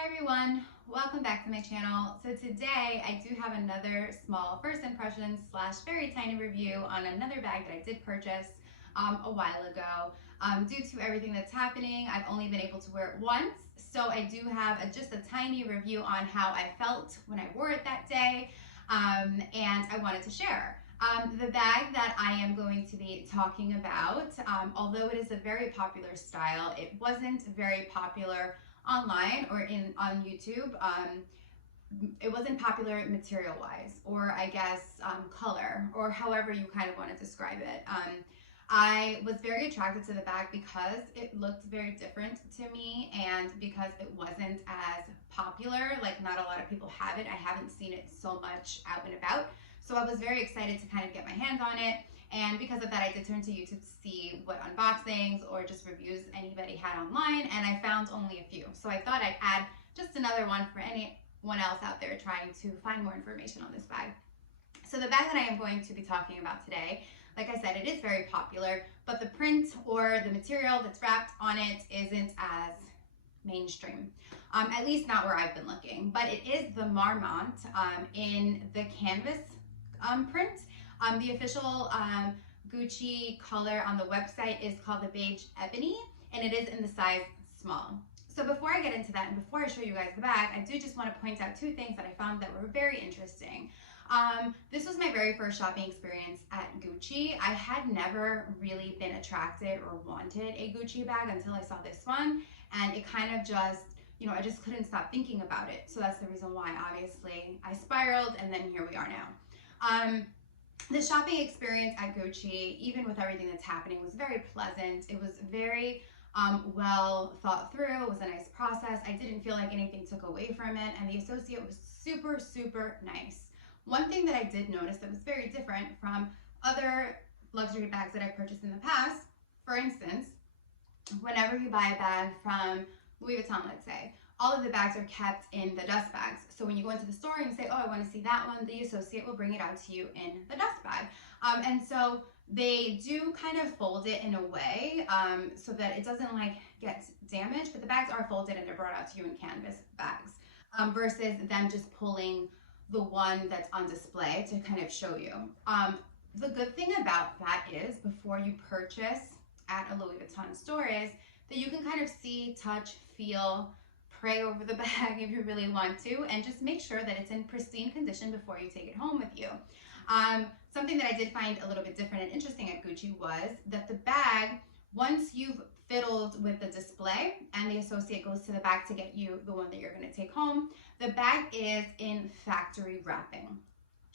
Hi everyone, welcome back to my channel. So today I do have another small first impressions / very tiny review on another bag that I did purchase a while ago. Due to everything that's happening, I've only been able to wear it once. So I do have just a tiny review on how I felt when I wore it that day, and I wanted to share. The bag that I am going to be talking about, although it is a very popular style, it wasn't very popular online or on YouTube. It wasn't popular material wise, or I guess color, or however you kind of want to describe it. I was very attracted to the bag because it looked very different to me and because it wasn't as popular. Like, not a lot of people have it. I haven't seen it so much out and about. So I was very excited to kind of get my hands on it. And because of that, I did turn to YouTube to see what unboxings or just reviews anybody had online, and I found only a few. So I thought I'd add just another one for anyone else out there trying to find more information on this bag. So the bag that I am going to be talking about today, like I said, it is very popular, but the print or the material that's wrapped on it isn't as mainstream, at least not where I've been looking. But it is the Marmont in the canvas print. The official Gucci color on the website is called the beige ebony, and it is in the size small. So before I get into that and before I show you guys the bag, I do just want to point out two things that I found that were very interesting. This was my very first shopping experience at Gucci. I had never really been attracted or wanted a Gucci bag until I saw this one, and it kind of just, I just couldn't stop thinking about it. So that's the reason why, obviously, I spiraled, and then here we are now. The shopping experience at Gucci, even with everything that's happening, was very pleasant. It was very well thought through. It was a nice process. I didn't feel like anything took away from it, and the associate was super, super nice. One thing that I did notice that was very different from other luxury bags that I purchased in the past, for instance, whenever you buy a bag from Louis Vuitton, let's say, all of the bags are kept in the dust bags. So when you go into the store and you say, oh, I want to see that one, the associate will bring it out to you in the dust bag. And so they do kind of fold it in a way so that it doesn't get damaged, but the bags are folded and they're brought out to you in canvas bags versus them just pulling the one that's on display to kind of show you. The good thing about that is, before you purchase at a Louis Vuitton store, is that you can kind of see, touch, feel, pray over the bag if you really want to, and just make sure that it's in pristine condition before you take it home with you. Something that I did find a little bit different and interesting at Gucci was that the bag, once you've fiddled with the display and the associate goes to the back to get you the one that you're going to take home, the bag is in factory wrapping.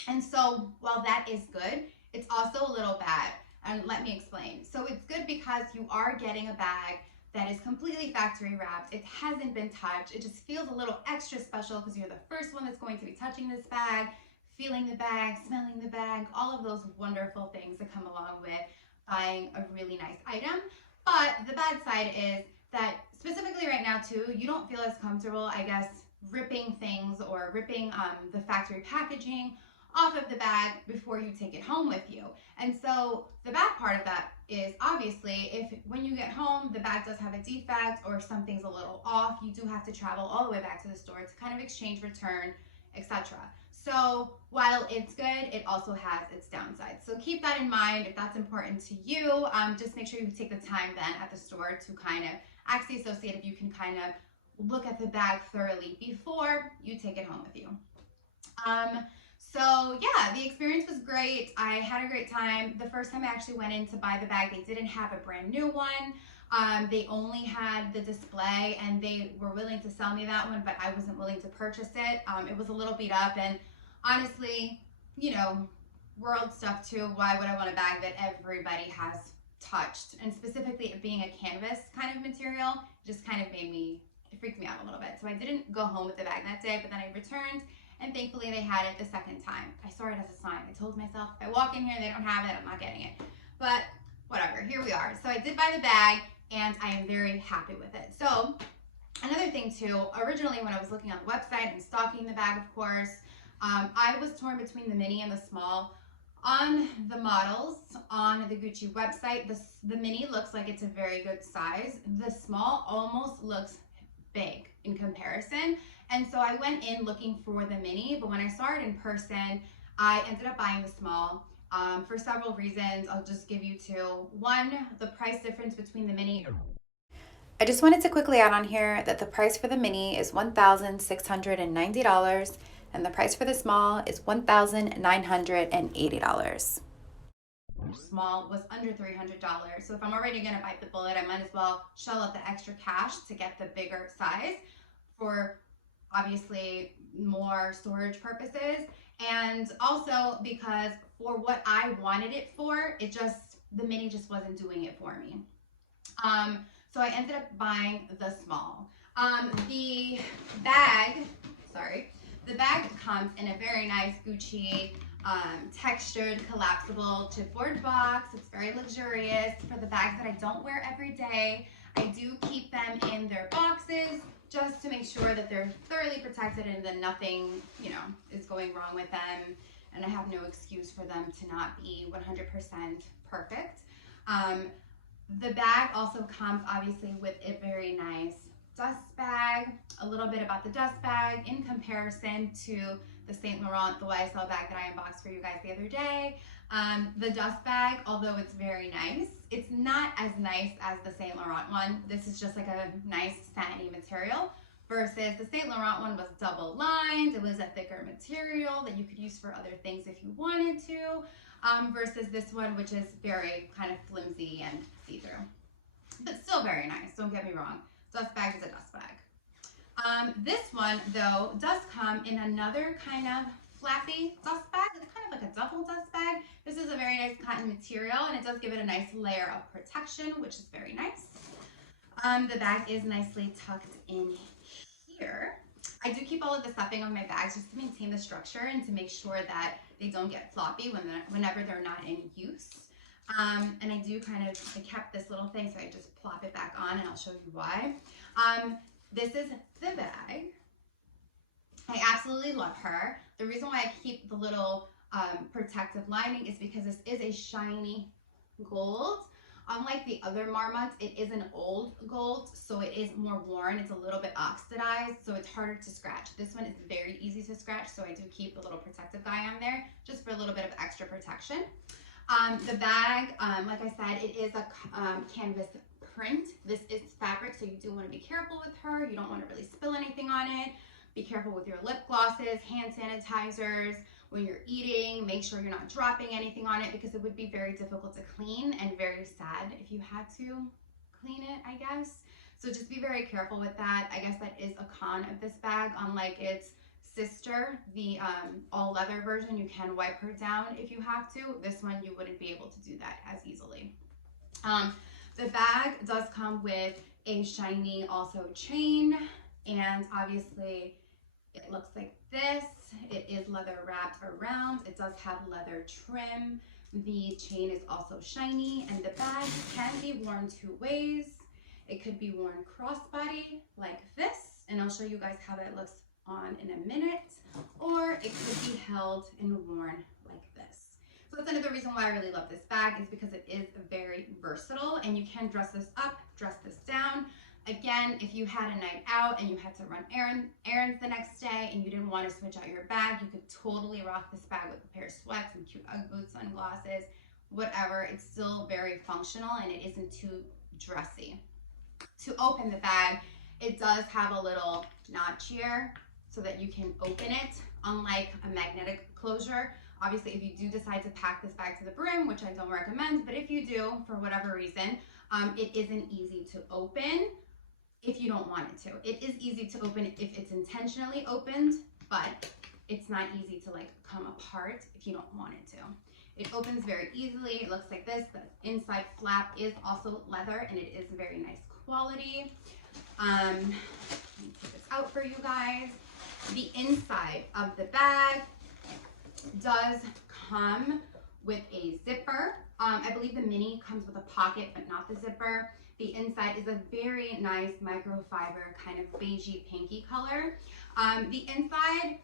And so while that is good, it's also a little bad. And let me explain. So it's good because you are getting a bag that is completely factory wrapped. It hasn't been touched. It just feels a little extra special because you're the first one that's going to be touching this bag, feeling the bag, smelling the bag, all of those wonderful things that come along with buying a really nice item. But the bad side is that, specifically right now too, you don't feel as comfortable, I guess, ripping things or ripping the factory packaging off of the bag before you take it home with you. And so the bad part of that is, obviously, if when you get home the bag does have a defect or something's a little off, you do have to travel all the way back to the store to kind of exchange, return, etc. So while it's good, it also has its downsides. So keep that in mind if that's important to you. Just make sure you take the time then at the store to kind of ask the associate if you can kind of look at the bag thoroughly before you take it home with you. So yeah, the experience was great. I had a great time. The first time I actually went in to buy the bag, they didn't have a brand new one. They only had the display, and they were willing to sell me that one, but I wasn't willing to purchase it. It was a little beat up, and honestly, world stuff too. Why would I want a bag that everybody has touched? And specifically it being a canvas kind of material, just kind of it freaked me out a little bit. So I didn't go home with the bag that day, but then I returned, and thankfully they had it the second time. I saw it as a sign. I told myself, if I walk in here and they don't have it, I'm not getting it. But whatever, here we are. So I did buy the bag, and I am very happy with it. So another thing too, originally when I was looking on the website and stalking the bag, of course, I was torn between the mini and the small. On the models on the Gucci website, the mini looks like it's a very good size. The small almost looks big. in comparison. And so I went in looking for the mini, but when I saw it in person, I ended up buying the small for several reasons. I'll just give you two. One, the price difference between the mini. I just wanted to quickly add on here that the price for the mini is $1,690 and the price for the small is $1,980. Small was under $300. So if I'm already going to bite the bullet, I might as well shell out the extra cash to get the bigger size for obviously more storage purposes. And also because for what I wanted it for, the mini just wasn't doing it for me. So I ended up buying the small. The bag comes in a very nice Gucci textured collapsible chipboard box. It's very luxurious for the bags that I don't wear every day. I do keep them in their boxes just to make sure that they're thoroughly protected and that nothing, is going wrong with them. And I have no excuse for them to not be 100% perfect. The bag also comes obviously with a very nice dust bag. A little bit about the dust bag in comparison to the Saint Laurent, the YSL bag that I unboxed for you guys the other day. The dust bag, although it's very nice, it's not as nice as the Saint Laurent one. This is just like a nice satiny material versus the Saint Laurent one was double lined. It was a thicker material that you could use for other things if you wanted to, versus this one, which is very kind of flimsy and see-through, but still very nice. Don't get me wrong. Dust bag is a dust bag. This one, though, does come in another kind of flappy dust bag. It's kind of like a double dust bag. This is a very nice cotton material, and it does give it a nice layer of protection, which is very nice. The bag is nicely tucked in here. I do keep all of the stuffing on my bags just to maintain the structure and to make sure that they don't get floppy whenever they're not in use. And I kept this little thing, so I just plop it back on, and I'll show you why. This is the bag. I absolutely love her. The reason why I keep the little protective lining is because this is a shiny gold. Unlike the other Marmont, it is an old gold, so it is more worn. It's a little bit oxidized, so it's harder to scratch. This one is very easy to scratch, so I do keep the little protective guy on there just for a little bit of extra protection. The bag, like I said, it is a canvas print. This is fabric, so you do want to be careful with her. You don't want to really spill anything on it. Be careful with your lip glosses, hand sanitizers. When you're eating, make sure you're not dropping anything on it because it would be very difficult to clean and very sad if you had to clean it, I guess. So just be very careful with that. I guess that is a con of this bag. Unlike its sister, the all leather version, you can wipe her down if you have to. This one, you wouldn't be able to do that as easily. The bag does come with a shiny also chain, and obviously it looks like this. It is leather wrapped around. It does have leather trim. The chain is also shiny, and the bag can be worn two ways. It could be worn crossbody like this, and I'll show you guys how that looks on in a minute, or it could be held and worn like this. So that's another reason why I really love this bag, is because it is very versatile and you can dress this up, dress this down. Again, if you had a night out and you had to run errands the next day and you didn't want to switch out your bag, you could totally rock this bag with a pair of sweats and cute Ugg boots, sunglasses, whatever. It's still very functional and it isn't too dressy. To open the bag, it does have a little notch here so that you can open it, unlike a magnetic closure. Obviously, if you do decide to pack this bag to the brim, which I don't recommend, but if you do, for whatever reason, it isn't easy to open if you don't want it to. It is easy to open if it's intentionally opened, but it's not easy to come apart if you don't want it to. It opens very easily. It looks like this. The inside flap is also leather and it is very nice quality. Let me take this out for you guys. The inside of the bag does come with a zipper. I believe the mini comes with a pocket, but not the zipper. The inside is a very nice microfiber kind of beigey pinky color. The inside,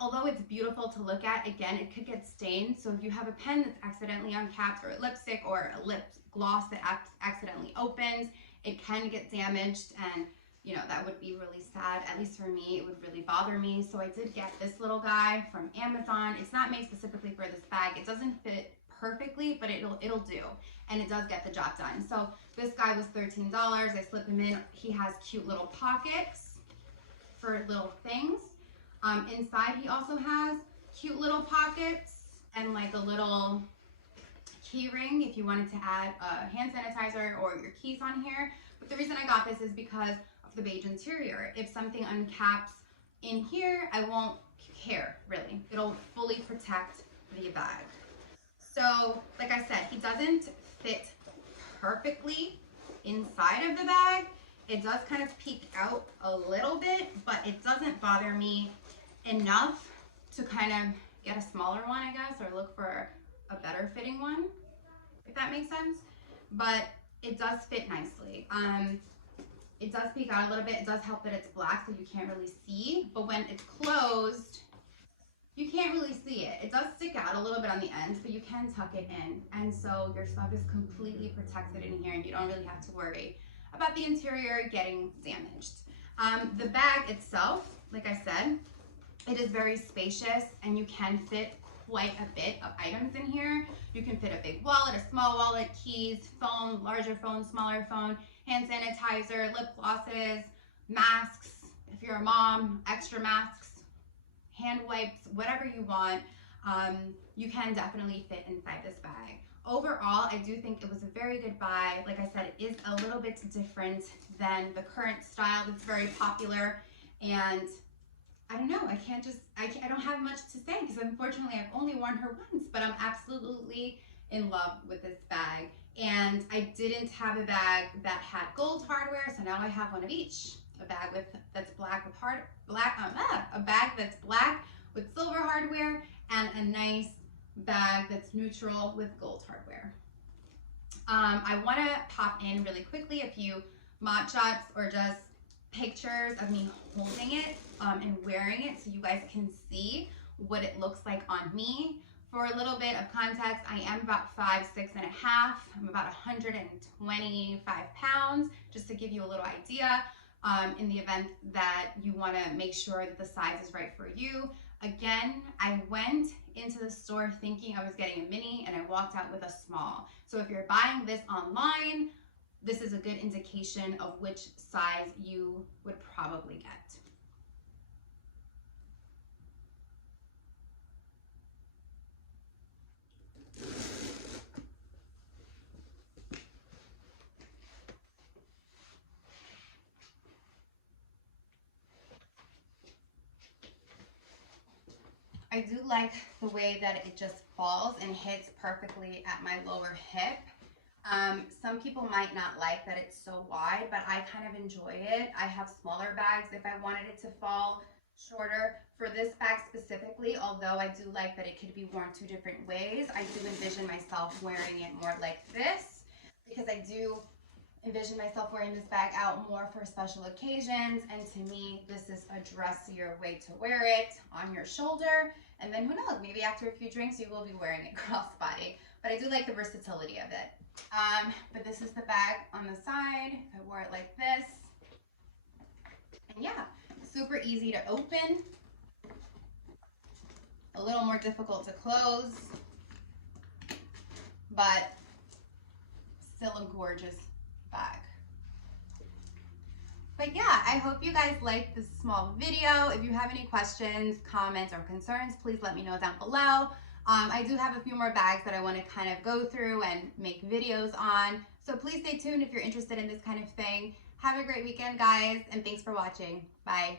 although it's beautiful to look at, again, it could get stained. So if you have a pen that's accidentally uncapped, or a lipstick or a lip gloss that accidentally opens, it can get damaged and you know, that would be really sad. At least for me, it would really bother me. So I did get this little guy from Amazon. It's not made specifically for this bag. It doesn't fit perfectly, but it'll do, and it does get the job done. So this guy was $13. I slip him in. He has cute little pockets for little things. Inside he also has cute little pockets and like a little key ring if you wanted to add a hand sanitizer or your keys on here. But the reason I got this is because of the beige interior. If something uncaps in here, I won't care really. It'll fully protect the bag. So like I said, he doesn't fit perfectly inside of the bag. It does kind of peek out a little bit, but it doesn't bother me enough to kind of get a smaller one, I guess, or look for a better fitting one, if that makes sense. But it does fit nicely. It does peek out a little bit. It does help that it's black, so you can't really see. But when it's closed, you can't really see it. It does stick out a little bit on the ends, but you can tuck it in. And so your stuff is completely protected in here, and you don't really have to worry about the interior getting damaged. The bag itself, like I said, it is very spacious, and you can fit quite a bit of items in here. You can fit a big wallet, a small wallet, keys, phone, larger phone, smaller phone, hand sanitizer, lip glosses, masks, if you're a mom, extra masks, hand wipes, whatever you want. You can definitely fit inside this bag. Overall, I do think it was a very good buy. Like I said, it is a little bit different than the current style that's very popular, and I don't know, I don't have much to say because unfortunately I've only worn her once, but I'm absolutely in love with this bag. And I didn't have a bag that had gold hardware, so now I have one of each. A bag that's black with a bag that's black with silver hardware, and a nice bag that's neutral with gold hardware. I want to pop in really quickly a few mod shots or just pictures of me holding it and wearing it so you guys can see what it looks like on me. For a little bit of context, I am about 5'6" and a half. I'm about 125 pounds, just to give you a little idea. In the event that you want to make sure that the size is right for you. Again, I went into the store thinking I was getting a mini, and I walked out with a small. So if you're buying this online, this is a good indication of which size you would probably get. I do like the way that it just falls and hits perfectly at my lower hip. Some people might not like that it's so wide, but I kind of enjoy it. I have smaller bags if I wanted it to fall shorter. For this bag specifically, although I do like that it could be worn two different ways, I do envision myself wearing it more like this, because I do envision myself wearing this bag out more for special occasions, and to me this is a dressier way to wear it on your shoulder, and then who knows, maybe after a few drinks you will be wearing it crossbody. But I do like the versatility of it. But this is the bag on the side. If I wore it like this, and yeah, super easy to open, a little more difficult to close, but still a gorgeous bag. But yeah, I hope you guys liked this small video. If you have any questions, comments, or concerns, please let me know down below. I do have a few more bags that I want to kind of go through and make videos on. So please stay tuned if you're interested in this kind of thing. Have a great weekend, guys, and thanks for watching. Bye.